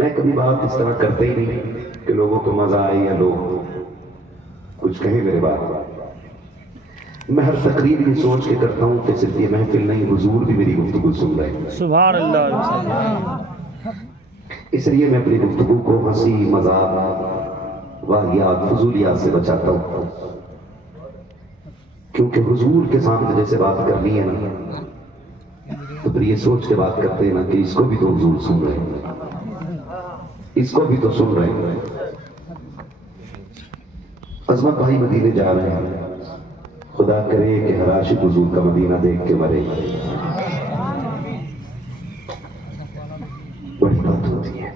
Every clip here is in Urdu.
میں کبھی بات اس طرح کرتے ہی نہیں کہ لوگوں کو مزہ آئے یا لوگ کچھ کہیں میرے بات. میں ہر تقریر یہ سوچ کے کرتا ہوں کہ صرف یہ محفل نہیں، حضور بھی میری گفتگو سن رہے ہیں. سبحان اللہ. اس لیے میں اپنی گفتگو کو ہنسی، مذاق، واہیات، فضولیات سے بچاتا ہوں، کیونکہ حضور کے سامنے جیسے بات کرنی ہے نا تو پھر یہ سوچ کے بات کرتے ہیں نا کہ اس کو بھی تو حضور سن رہے ہیں، اس کو بھی تو سن رہے ہیں. عظمت بھائی مدینے جا رہے ہیں، خدا کرے کہ ہر عاشق حضور کا مدینہ دیکھ کے مرے. بڑی بات ہوتی ہے،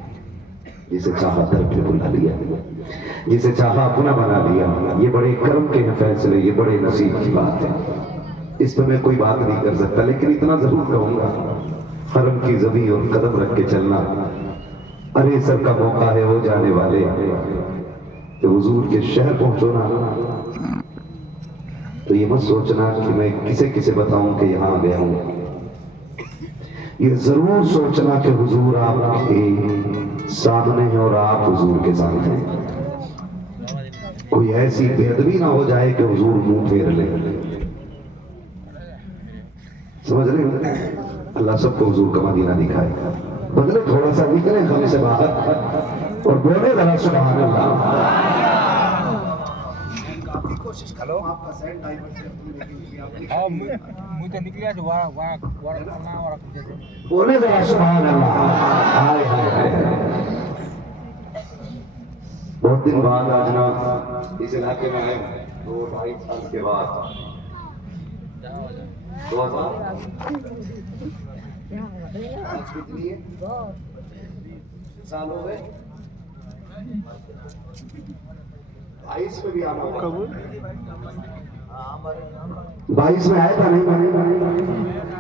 جسے چاہا در پہ بلا لیا، جسے چاہا اپنا بنا لیا. یہ بڑے کرم کے ہیں فیصلے، یہ بڑے نصیب کی بات ہے. اس پہ میں کوئی بات نہیں کر سکتا، لیکن اتنا ضرور کہوں گا، حرم کی زمین اور قدم رکھ کے چلنا. ارے سر کا موقع ہے وہ جانے والے کہ حضور کے شہر پہنچو نا تو یہ مت سوچنا کہ میں کسے بتاؤں کہ یہاں گیا ہوں. یہ ضرور سوچنا کہ حضور آپ کے سامنے ہیں اور آپ حضور کے سامنے ہیں. کوئی ایسی بے ادبی نہ ہو جائے کہ حضور منہ پھیر لے. سمجھ رہے ہیں؟ اللہ سب کو حضور کا مدینہ دکھائے. بدلے تھوڑا سا نکلے ہم سے باہر اور بولے ذرا سبحان اللہ. کافی کوشش کرو آپ کا سینڈ ڈائیورٹ بولے ذرا سبحان اللہ. ہائے ہائے ہائے. بہت دن بعد آج نا اس علاقے میں آئے، 2-2.5 سال کے بعد. 2 سال ہو گئے. 22 میں بھی آنا ہوگا. 22 میں آیا تھا نہیں،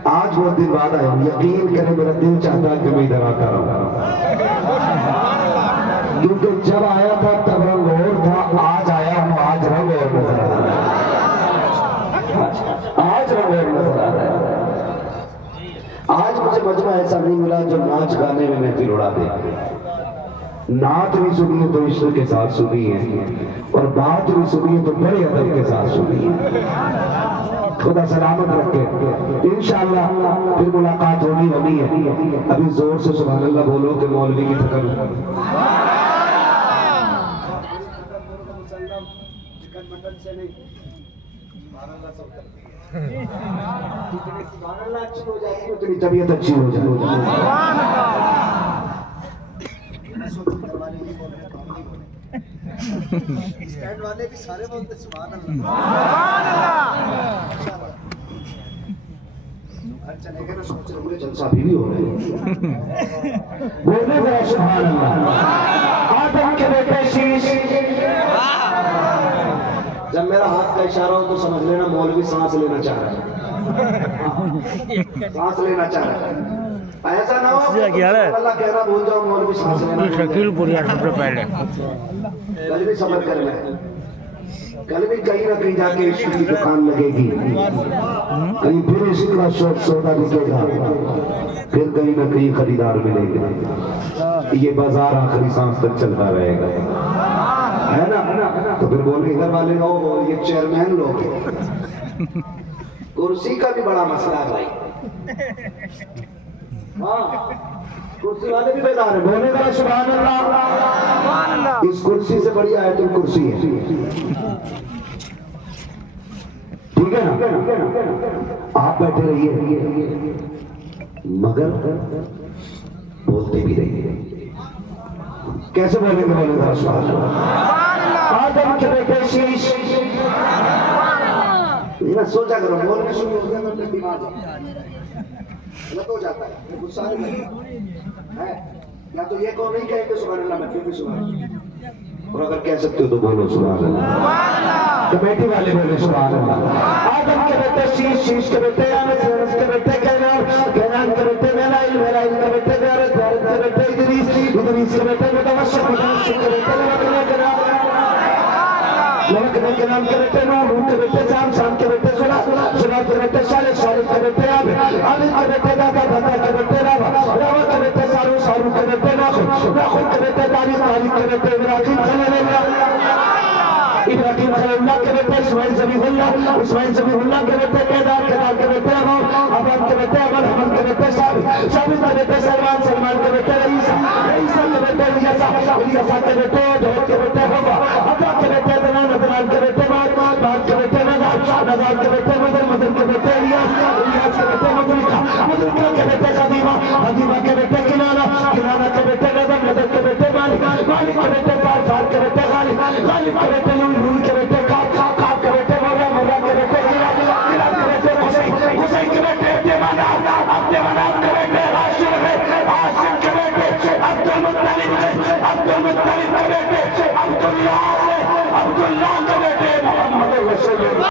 آج بہت دن بعد آیا. یقین کریں میرا دل چاہتا کہ میں ادھر آتا رہا، کیونکہ جب آیا تھا تب رنگ اور تھا، آج آیا ہوں آج رنگ اور نظر آ رہا ہے. آج رنگ اور نظر آ رہا ہے. آج مجھے مجمع ایسا نہیں ملا جو ناچ گانے میں محفل اڑا دے. نعت بھی سنی ہے تو عشق کے ساتھ سنی ہے، اور بات بھی سنی ہے تو بڑے ادب کے ساتھ سنی ہے. خدا سلامت رکھے. انشاءاللہ پھر ملاقات ہونی ہے. ابھی زور سے سبحان اللہ بولو کہ مولوی کی فکر چکن مٹن سے نہیں، سبحان اللہ سب کرتی ہے. سبحان اللہ اچھی ہو جاتی ہے، اتنی طبیعت اچھی ہو جائے. اسٹینڈ والے بھی سارے بولتے سبحان اللہ. گھر چلے گئے نا سوچ رہے ہوں جلسہ بھی ہو رہے ہیں. بولے ذرا سبحان اللہ. آدم کے بیٹے شیش. جب میرا ہاتھ کا اشارہ ہو تو سمجھ لینا مولوی سانس لینا چاہ رہا ہے. سانس لینا چاہ رہا ہے. ایسا نہ ہو اللہ کہنا بھول جاؤ مولوی سانس لینا. کل بھی صبر کر لیں. کل بھی کہیں نہ کہیں جا کے عشق کی دکان لگے گی، کہیں پھر عشق کا سودا بکے گا، پھر کہیں نہ کہیں خریدار ملے گا. یہ بازار آخری سانس تک چلتا رہے گا، ہے نا. تو پھر بولے ادھر والے ہو یہ چیئرمین لوگ کرسی کا بھی بڑا مسئلہ ہے بھائی. ہاں کرسی والے بھی بیدار ہیں. بولے گا سبحان اللہ. اس کرسی سے بڑی آیت الکرسی ہے. ٹھیک ہے نا. آپ بیٹھے رہیے مگر بولتے بھی رہیے. کیسے بولیں گے؟ بولے گا سبحان اللہ. آدم کے بیٹے شیش. یہ نہ سوچا کرو بول کے شروع ہو گیا تو بیمار غلط ہو جاتا ہے. غصہ ہے یا تو یہ کو نہیں کہیں کہ سبحان اللہ میں پھر بھی سبحان اللہ. اور اگر کہہ سکتے ہو تو بولو سبحان اللہ. کمیٹی والے بولے سبحان اللہ. آدم کے بیٹے شیش، شیش کے بیٹے انس، انس کے بیٹے کینان، کینان کے بیٹے میلائیل، میلائیل کے بیٹے بیرت، بیرت کے بیٹے ادریس، ادریس کے بیٹے متوشق، متوشق کے بیٹے لمکنے کے نام، لمکنے کے نام کے بیٹے نوح، نوح کے بیٹے سام، سام کے بیٹے سلا، سلا کے بیٹے صالح، صالح کے بیٹے عابد، عابد کے بیٹے دادا، دادا کے بیٹے راوا، راوا کے بیٹے سارو، سارو کے بیٹے ناخ، خود کے بیٹے تاریخ کے بیٹے ابراہیم خلیل اللہ ابراہیم خلیل اللہ کے بیٹے اسماعیل ذبیح اللہ کے بیٹے کیدار کے بیٹے ابان کے بیٹے حمد کے بیٹے ثابت کے بیٹے سلمان کے بیٹے عیسیٰ کے بیٹے الیاسا کے بیٹے داؤد کے بیٹے ہوا عطا کے بیٹے عدنان کے بیٹے باد کے بیٹے نزار کے بیٹے مدن کے بیٹے الیاس کے بیٹے مدرکہ کے بیٹے خدیمہ کے بیٹے کنانہ کے بیٹے نظر کے بیٹے مالک کے بیٹے فار کے بیٹے غالب کے بیٹے نون کے بیٹے کاف کے بیٹے مرہ کے بیٹے ہلال کے بیٹے حسین کے بیٹے عبد مناف کے بیٹے ہاشم کے بیٹے عبد المطلب کے بیٹے عبداللہ کے بیٹے محمد رسول اللہ